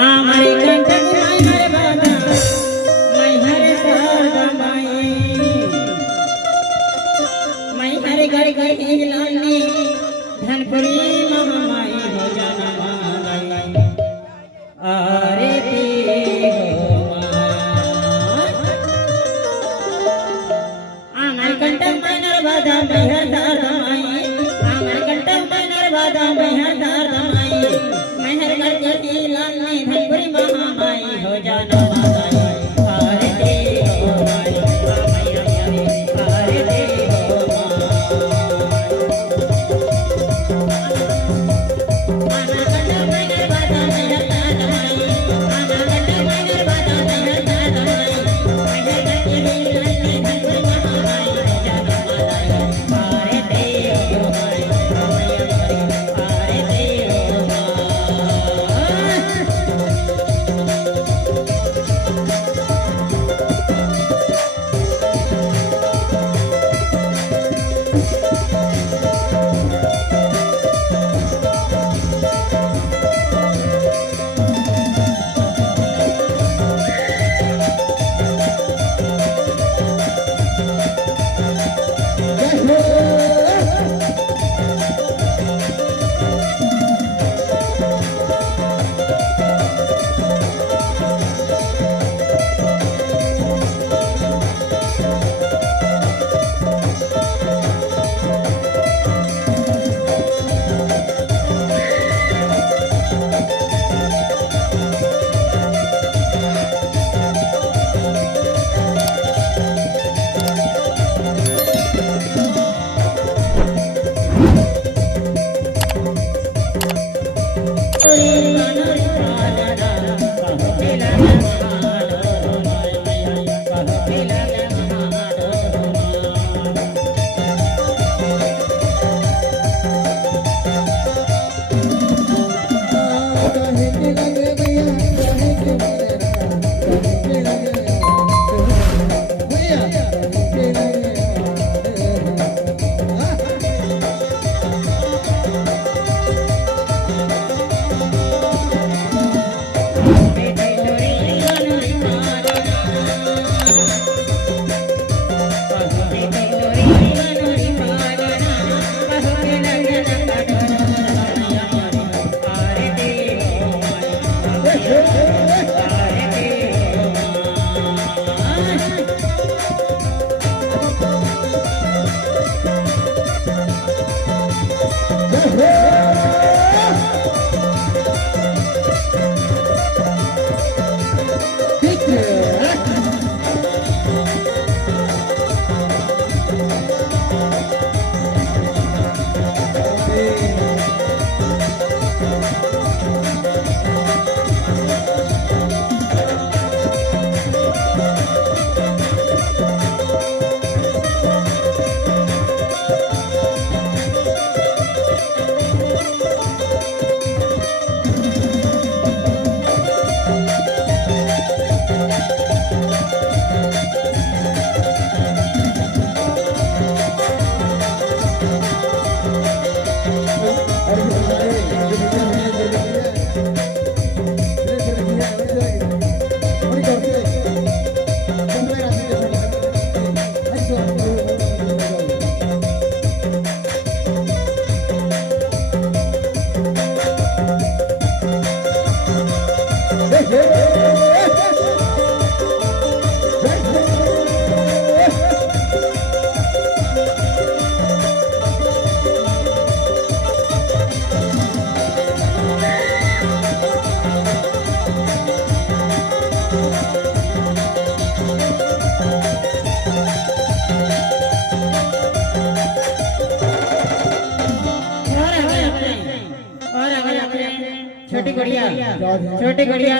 हमारे कंटक माई हरे बादा माई हरे सादा माई हरे गड़ गड़ हिलानी धनपुरी महामाई हो जाना मालाई अरे ती हो हमारे कंटक माई हरे बादा माई हरे सादा माई हमारे कंटक माई हरे बादा माई हरे सादा माई मेहर करके लालनी धनपुरी महामाई हो जाना माई अरे दे हो माई अरे दे हो आना गंडा मेहर बादा मेहर दादा माई आना गंडा मेहर बादा मेहर दादा माई मेहर करके लालनी धनपुरी महामाई हो जाना माई अरे दे हो माई अरे दे हो छोटी गुड़िया